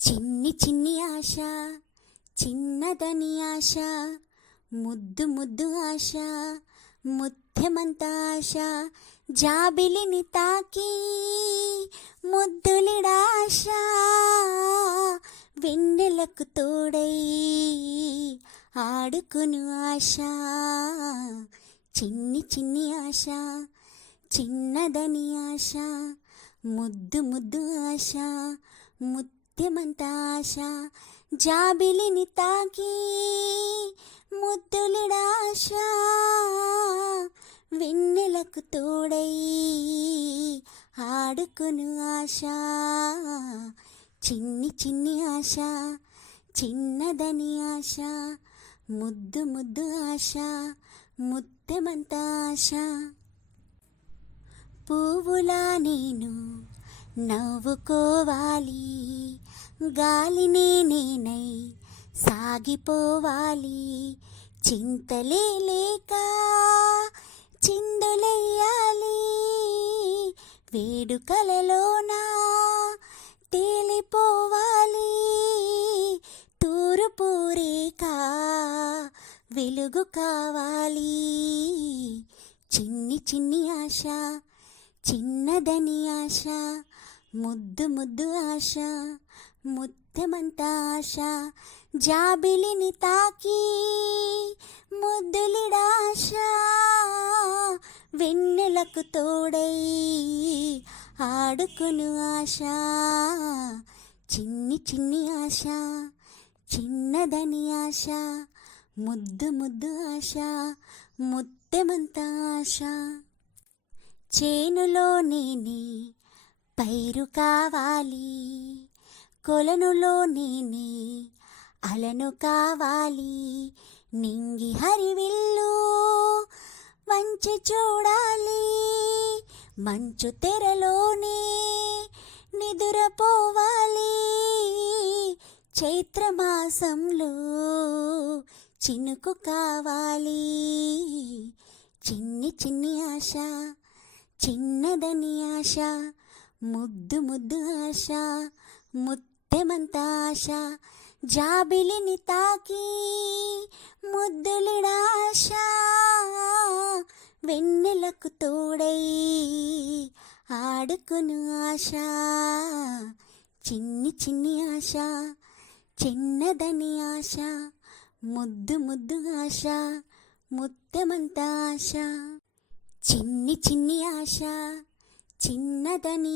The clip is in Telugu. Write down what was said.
చిన్ని చిన్ని ఆశ, చిన్నదని ఆశ, ముద్దు ముద్దు ఆశ, ముత్యమంత ఆశ, జాబిలిని తాకి ముద్దులిడాశ, వెన్నెలకు తోడై ఆడుకును ఆశ. చిన్ని చిన్ని ఆశ, చిన్నదని ఆశ, ముద్దు ముద్దు ఆశ, ముత్యమంత ఆశ, జాబిలిని తాకి ముద్దులిడాశ, వెన్నెలకు తోడై ఆడుకును ఆశ. చిన్ని చిన్ని ఆశ, చిన్నదని ఆశ, ముద్దు ముద్దు ఆశ, ముత్యమంత ఆశ. పువ్వులా నేను నవ్వుకోవాలి, గాలిని నేనై సాగిపోవాలి, చింతలే లేక చిందులెయ్యాలి, వేడుకలలోన తేలిపోవాలి, తూర్పు రేఖ వెలుగు కావాలి. చిన్ని చిన్ని ఆశ, చిన్నదని ఆశ, ముద్దు ముద్దు ఆశ, ముత్యమంత ఆశ, జాబిలిని తాకి ముద్దులిడాశ, వెన్నెలకు తోడై ఆడుకును ఆశ. చిన్ని చిన్ని ఆశ, చిన్నదని ఆశ, ముద్దు ముద్దు ఆశ, ముత్యమంత ఆశ. చేనులో నేనే పైరు కావాలి, కొలనులో నేనే అలను కావాలి, నింగి హరివిల్లు మంచి చూడాలి, మంచు తెరలోనే నిదురపోవాలి, చైత్రమాసంలో చినుకు కావాలి. చిన్ని చిన్ని ఆశ, చిన్నదని ఆశ, ముద్దు ముద్దు ఆశ, ముత్యమంత ఆశ, జాబిలిని తాకి ముద్దులిడాశ, వెన్నెలకు తోడై ఆడుకును ఆశ. చిన్ని చిన్ని ఆశ, చిన్నదని ఆశ, ముద్దు ముద్దు ఆశ, ముత్యమంత ఆశ. చిన్ని చిన్ని ఆశ, చిన్నదని